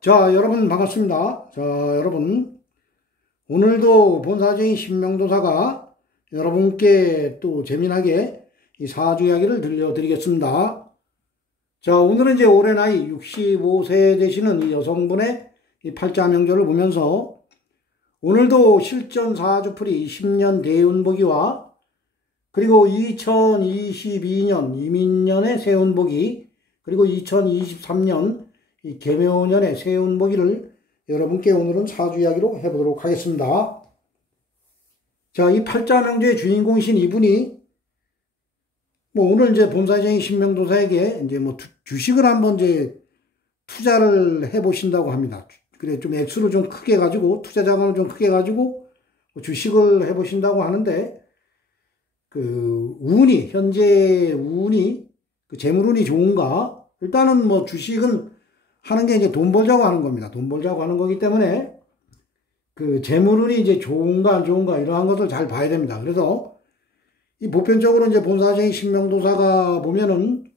자, 여러분 반갑습니다. 자, 여러분 오늘도 본사적인 신명도사가 여러분께 또 재미나게 이 사주 이야기를 들려드리겠습니다. 자, 오늘은 이제 올해 나이 65세 되시는 이 여성분의 이 팔자 명절을 보면서 오늘도 실전 사주풀이 10년 대운보기와 그리고 2022년 이민년의 세운보기 그리고 2023년 이 개묘년의 세운보기를 여러분께 오늘은 사주 이야기로 해보도록 하겠습니다. 자, 이 팔자 명제의 주인공이신 이분이 오늘 이제 본사적인 신명도사에게 이제 주식을 한번 이제 투자를 해보신다고 합니다. 그래, 좀 액수를 좀 크게 가지고, 투자 자금을 좀 크게 가지고 주식을 해보신다고 하는데, 현재 운이, 재물운이 좋은가? 일단은 주식은 하는 게 이제 돈 벌자고 하는 겁니다. 돈 벌자고 하는 거기 때문에, 재물운이 이제 좋은가, 안 좋은가, 이러한 것을 잘 봐야 됩니다. 그래서, 이 보편적으로 이제 본사적인 신명도사가 보면은,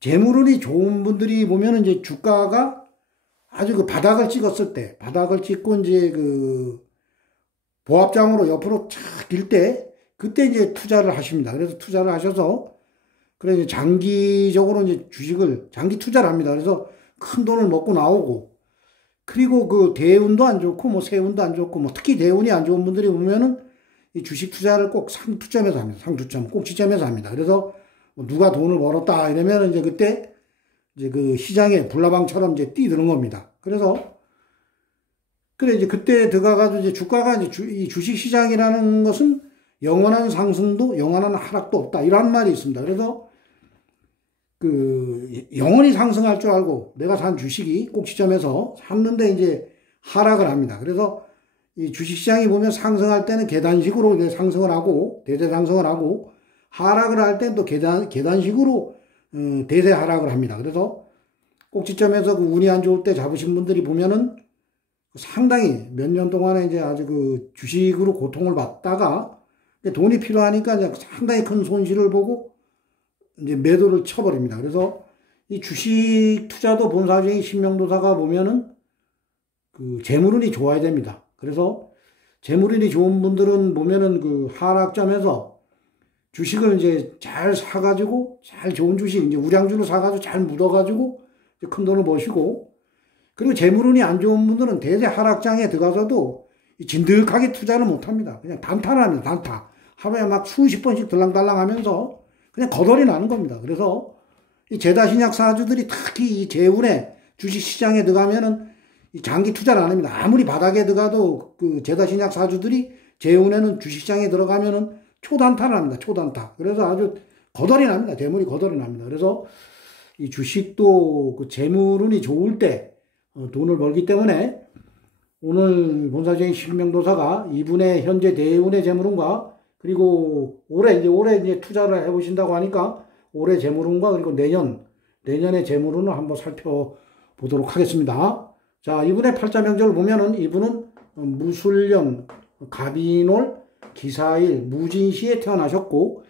재물운이 좋은 분들이 보면은 이제 주가가 아주 바닥을 찍었을 때, 바닥을 찍고 이제 보합장으로 옆으로 착 길 때, 그때 이제 투자를 하십니다. 그래서 투자를 하셔서, 그래 이제 장기적으로 이제 주식을, 장기 투자를 합니다. 그래서 큰 돈을 먹고 나오고, 그리고 대운도 안 좋고, 세운도 안 좋고, 특히 대운이 안 좋은 분들이 보면은 이 주식 투자를 꼭 상투점에서 합니다. 상투점, 꼭지점에서 합니다. 그래서 누가 돈을 벌었다 이러면 이제 그때 이제 시장에 불나방처럼 이제 뛰드는 겁니다. 그래서 그래 이제 그때 들어가가지고 이제 주가가 이제 이 주식 시장이라는 것은 영원한 상승도 영원한 하락도 없다 이런 말이 있습니다. 그래서 영원히 상승할 줄 알고 내가 산 주식이 꼭지점에서 샀는데 이제 하락을 합니다. 그래서 이 주식시장이 보면 상승할 때는 계단식으로 이제 상승을 하고, 대세 상승을 하고, 하락을 할 때는 또 계단식으로, 대세 하락을 합니다. 그래서 꼭지점에서 운이 안 좋을 때 잡으신 분들이 보면은 상당히 몇 년 동안에 이제 아주 주식으로 고통을 받다가 돈이 필요하니까 이제 상당히 큰 손실을 보고 이제 매도를 쳐버립니다. 그래서 이 주식 투자도 본사적인 신명도사가 보면은 재물운이 좋아야 됩니다. 그래서 재물운이 좋은 분들은 보면은 하락점에서 주식을 이제 잘 사가지고 잘 좋은 주식 이제 우량주로 사가지고 잘 묻어가지고 큰 돈을 버시고 그리고 재물운이 안 좋은 분들은 대대 하락장에 들어가서도 진득하게 투자를 못합니다. 그냥 단타를 합니다. 단타. 하루에 막 수십 번씩 들랑달랑 하면서 그냥 거덜이 나는 겁니다. 그래서 이 재다신약 사주들이 특히 이 재운에 주식시장에 들어가면은 장기 투자를 안 합니다. 아무리 바닥에 들어가도 재다신약 사주들이 재운에는 주식시장에 들어가면은 초단타를 합니다. 초단타. 그래서 아주 거덜이 납니다. 재물이 거덜이 납니다. 그래서 이 주식도 재물운이 좋을 때 돈을 벌기 때문에 오늘 본사적인 신명도사가 이분의 현재 대운의 재물운과 그리고 올해 이제 투자를 해보신다고 하니까 올해 재물운과 그리고 내년의 재물운을 한번 살펴보도록 하겠습니다. 자, 이분의 팔자 명절을 보면은 이분은 무술년, 갑인월, 기사일, 무진시에 태어나셨고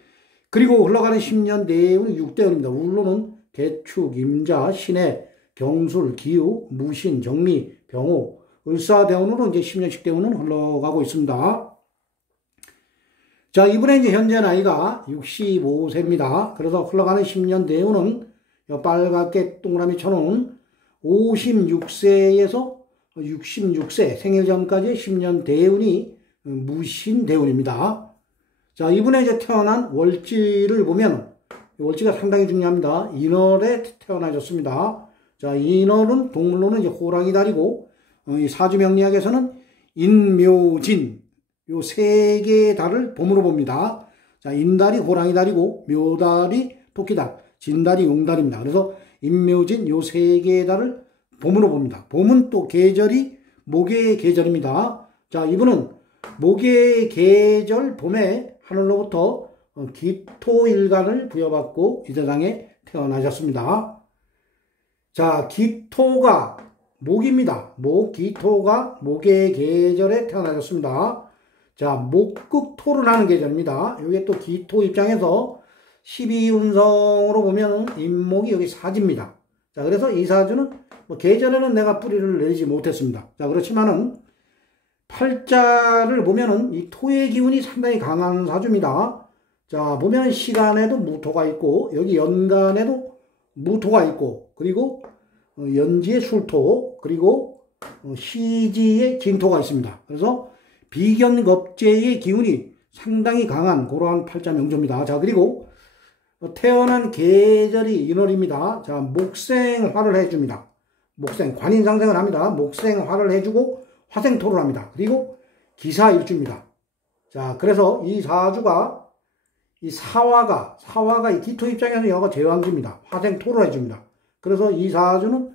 그리고 흘러가는 10년 대운은 6대운입니다. 울로는 개축, 임자, 신해, 경술, 기우, 무신, 정미, 병호, 을사대운으로 이제 10년씩 대운은 흘러가고 있습니다. 자, 이분의 이제 현재 나이가 65세입니다. 그래서 흘러가는 10년 대운은 빨갛게 동그라미 쳐놓은 56세에서 66세 생일 전까지의 10년 대운이 무신 대운입니다. 자, 이분의 이제 태어난 월지를 보면 월지가 상당히 중요합니다. 인월에 태어나셨습니다. 자, 인월은 동물로는 이제 호랑이 달이고 이 사주 명리학에서는 인묘진 요 세 개의 달을 봄으로 봅니다. 자, 인달이 호랑이 달이고 묘달이 토끼달, 진달이 용달입니다. 그래서 인묘진 요 세 개의 달을 봄으로 봅니다. 봄은 또 계절이 목의 계절입니다. 자, 이분은 목의 계절 봄에 하늘로부터 기토일간을 부여받고 이 세상에 태어나셨습니다. 자, 기토가 목입니다. 기토가 목의 계절에 태어나셨습니다. 자, 목극토를 하는 계절입니다. 이게 또 기토 입장에서 12운성으로 보면 인목이 여기 사지입니다. 자, 그래서 이 사주는 뭐 계절에는 내가 뿌리를 내리지 못했습니다. 자, 그렇지만은 팔자를 보면은 이 토의 기운이 상당히 강한 사주입니다. 자, 보면은 시간에도 무토가 있고, 여기 연간에도 무토가 있고, 그리고 연지에 술토, 그리고 시지에 진토가 있습니다. 그래서 비견겁제의 기운이 상당히 강한 그러한 팔자 명조입니다. 자, 그리고 태어난 계절이 인월입니다. 자, 목생화를 해줍니다. 목생, 관인상생을 합니다. 목생화를 해주고 화생토를 합니다. 그리고 기사일주입니다. 자, 그래서 이 사주가 이 사화가 이 기토 입장에서 여가 제왕지입니다. 화생토를 해줍니다. 그래서 이 사주는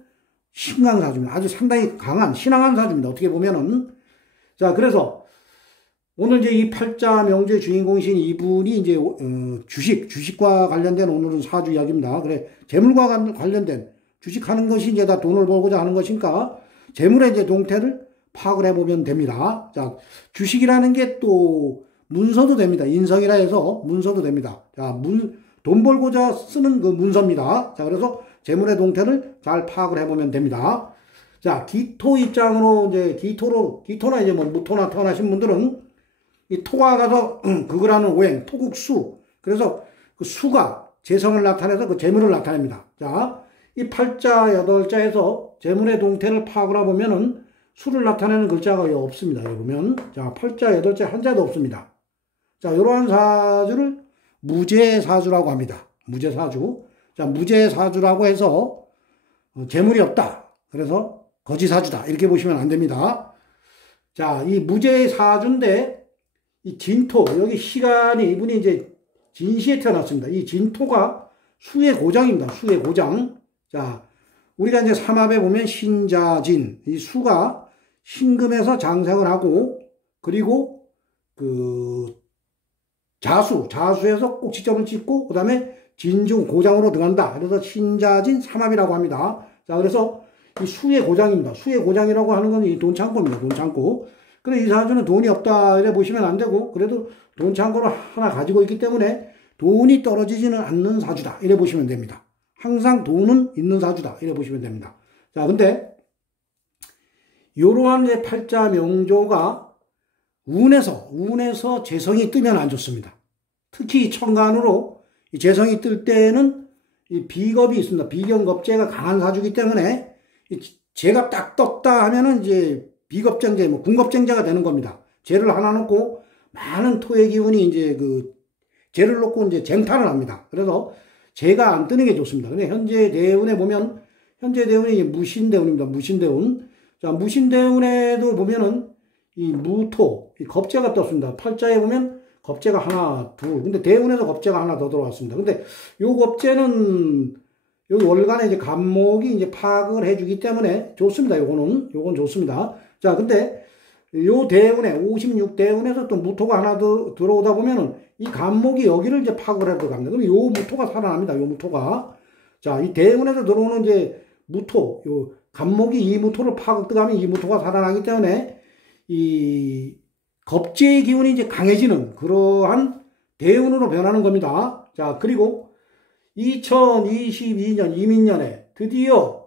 신강사주입니다. 아주 상당히 강한 신앙한 사주입니다. 어떻게 보면은. 자, 그래서 오늘 이제 이 팔자 명주의 주인공이신 이분이 이제 주식과 관련된 오늘은 사주 이야기입니다. 그래, 재물과 관련된 주식하는 것이 이제 다 돈을 벌고자 하는 것이니까 재물의 이제 동태를 파악을 해보면 됩니다. 자, 주식이라는 게 또 문서도 됩니다. 인성이라 해서 문서도 됩니다. 자, 돈 벌고자 쓰는 그 문서입니다. 자, 그래서 재물의 동태를 잘 파악을 해보면 됩니다. 자, 기토 입장으로 이제 기토나 이제 뭐 무토나 태어나신 분들은 이 토가 가서 극을 하는 오행, 토국수. 그래서 그 수가 재성을 나타내서 그 재물을 나타냅니다. 자, 이 팔자, 여덟자에서 재물의 동태를 파악을 해보면은 수를 나타내는 글자가 없습니다. 여기 보면. 자, 팔자, 여덟자 한자도 없습니다. 자, 이러한 사주를 무제사주라고 합니다. 무제사주. 자, 무제사주라고 해서 재물이 없다. 그래서 거지사주다. 이렇게 보시면 안 됩니다. 자, 이 무제사주인데 이 진토, 여기 시간이 이분이 이제 진시에 태어났습니다. 이 진토가 수의 고장입니다. 수의 고장. 자, 우리가 이제 삼합에 보면 신자진, 이 수가 신금에서 장생을 하고, 그리고 자수에서 꼭지점을 찍고, 그 다음에 진중 고장으로 들어간다. 그래서 신자진 삼합이라고 합니다. 자, 그래서 이 수의 고장입니다. 수의 고장이라고 하는 건 이 돈 창고입니다. 돈 창고. 그래, 이 사주는 돈이 없다. 이래 보시면 안 되고, 그래도 돈 창고를 하나 가지고 있기 때문에 돈이 떨어지지는 않는 사주다. 이래 보시면 됩니다. 항상 돈은 있는 사주다. 이래 보시면 됩니다. 자, 근데, 요러한 팔자 명조가 운에서 재성이 뜨면 안 좋습니다. 특히 천간으로 이 재성이 뜰 때는 이 비겁이 있습니다. 비견겁제가 강한 사주기 때문에 재가 딱 떴다 하면은 이제 비겁쟁제, 뭐 군겁쟁제가 되는 겁니다. 재를 하나 놓고 많은 토의 기운이 이제 재를 놓고 이제 쟁탈을 합니다. 그래서 재가 안 뜨는 게 좋습니다. 근데 현재 대운에 보면 현재 대운이 무신대운입니다. 무신대운. 자, 무신대운에도 보면은 이 무토, 이 겁재가 떴습니다. 팔자에 보면 겁재가 하나, 둘. 근데 대운에서 겁재가 하나 더 들어왔습니다. 근데 요 겁재는 여기 월간에 이제 간목이 이제 파악을 해주기 때문에 좋습니다. 요건 좋습니다. 자, 근데 요 대운에 56대운에서 또 무토가 하나 더 들어오다 보면은 이 간목이 여기를 이제 파악을 해 들어갑니다. 그럼 요 무토가 살아납니다. 요 무토가. 자, 이 대운에서 들어오는 이제 무토, 요 간목이 이 무토를 파악 들어가면 이 무토가 살아나기 때문에 이 겁재의 기운이 이제 강해지는 그러한 대운으로 변하는 겁니다. 자, 그리고 2022년 이민년에 드디어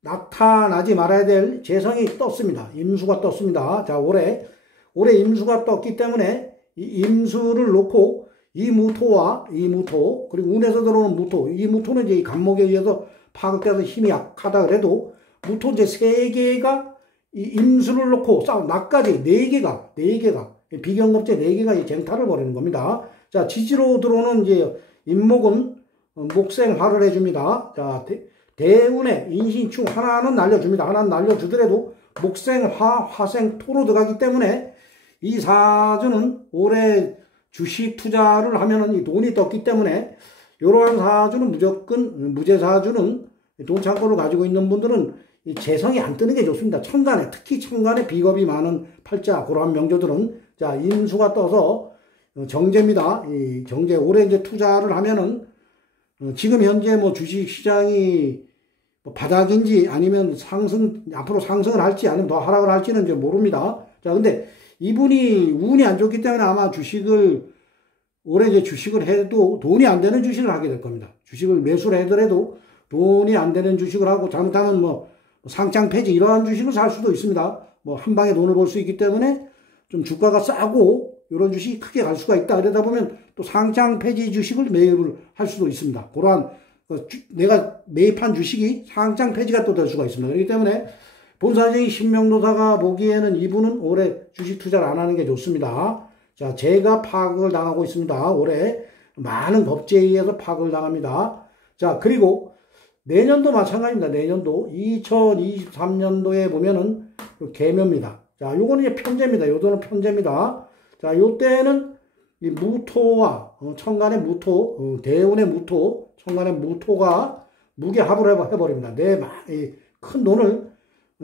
나타나지 말아야 될 재성이 떴습니다. 임수가 떴습니다. 자, 올해 임수가 떴기 때문에 이 임수를 놓고 이 무토, 그리고 운에서 들어오는 무토, 이 무토는 이제 이 간목에 의해서 파악돼서 힘이 약하다 그래도 무토 이제 3개가 이 임수를 놓고 싸움, 나까지 4개가, 비견겁제 4개가 쟁탈을 벌이는 겁니다. 자, 지지로 들어오는 이제 임목은 목생화를 해줍니다. 자, 대운에 인신충 하나는 날려줍니다. 하나는 날려주더라도 목생화, 화생토로 들어가기 때문에 이 사주는 올해 주식 투자를 하면은 이 돈이 떴기 때문에 이러한 사주는 무조건, 무제사주는 돈 창고를 가지고 있는 분들은 이 재성이 안 뜨는 게 좋습니다. 천간에, 특히 천간에 비겁이 많은 팔자, 그러한 명조들은, 자, 임수가 떠서 정제입니다. 이 정제, 올해 이제 투자를 하면은, 지금 현재 뭐 주식 시장이 뭐 바닥인지 아니면 앞으로 상승을 할지 아니면 더 하락을 할지는 이제 모릅니다. 자, 근데 이분이 운이 안 좋기 때문에 아마 올해 이제 주식을 해도 돈이 안 되는 주식을 하게 될 겁니다. 주식을 매수를 하더라도 돈이 안 되는 주식을 하고 잘못하면 뭐 상장 폐지 이러한 주식을 살 수도 있습니다. 뭐 한 방에 돈을 벌 수 있기 때문에 좀 주가가 싸고 이런 주식이 크게 갈 수가 있다. 그러다 보면 또 상장 폐지 주식을 매입을 할 수도 있습니다. 그러한 내가 매입한 주식이 상장 폐지가 또 될 수가 있습니다. 그렇기 때문에 본사장인 신명도사가 보기에는 이분은 올해 주식 투자를 안 하는 게 좋습니다. 자, 제가 파악을 당하고 있습니다. 올해 많은 법제에 의해서 파악을 당합니다. 자, 그리고 내년도 마찬가지입니다. 내년도 2023년도에 보면은 개묘입니다. 자, 요거는 이제 편제입니다. 요거는 편제입니다. 자, 요때는 이 무토와 천간의 무토, 대운의 무토, 천간의 무토가 무게합을 해버립니다. 큰 돈을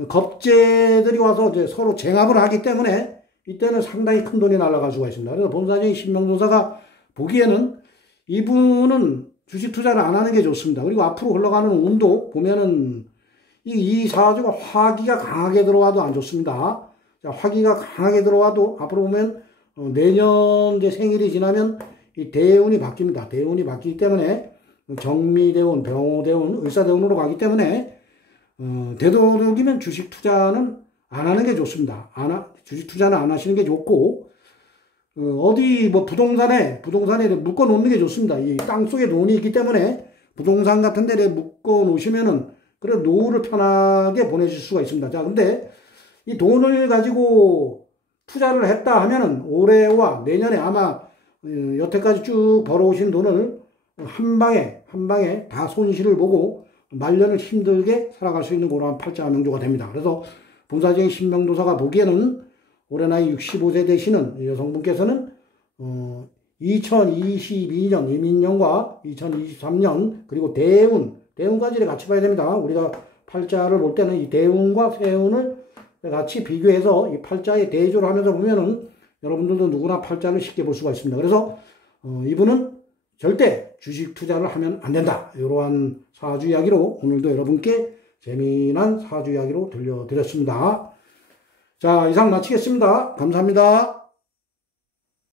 겁재들이 와서 이제 서로 쟁합을 하기 때문에 이때는 상당히 큰 돈이 날아갈 수가 있습니다. 그래서 본사장인 신명도사가 보기에는 이분은 주식 투자를 안 하는 게 좋습니다. 그리고 앞으로 흘러가는 운도 보면은 이 사주가 화기가 강하게 들어와도 안 좋습니다. 자, 화기가 강하게 들어와도 앞으로 보면 내년 이제 생일이 지나면 이 대운이 바뀝니다. 대운이 바뀌기 때문에 정미대운, 병호대운, 의사대운으로 가기 때문에 되도록이면 주식 투자는 안 하는 게 좋습니다. 주식 투자는 안 하시는 게 좋고 어디 뭐 부동산에 묶어 놓는 게 좋습니다. 이 땅속에 돈이 있기 때문에 부동산 같은 데 묶어 놓으시면은 그래 노후를 편하게 보내실 수가 있습니다. 자, 근데 이 돈을 가지고 투자를 했다 하면은 올해와 내년에 아마 여태까지 쭉 벌어오신 돈을 한 방에 다 손실을 보고 말년을 힘들게 살아갈 수 있는 그러한 팔자 명조가 됩니다. 그래서 본사장인 신명도사가 보기에는 올해 나이 65세 되시는 여성분께서는 2022년 이민년과 2023년 그리고 대운까지를 같이 봐야 됩니다. 우리가 팔자를 볼 때는 이 대운과 세운을 같이 비교해서 이 팔자에 대조를 하면서 보면은 여러분들도 누구나 팔자를 쉽게 볼 수가 있습니다. 그래서 이분은 절대 주식 투자를 하면 안 된다. 이러한 사주 이야기로 오늘도 여러분께 재미난 사주 이야기로 들려드렸습니다. 자, 이상 마치겠습니다. 감사합니다.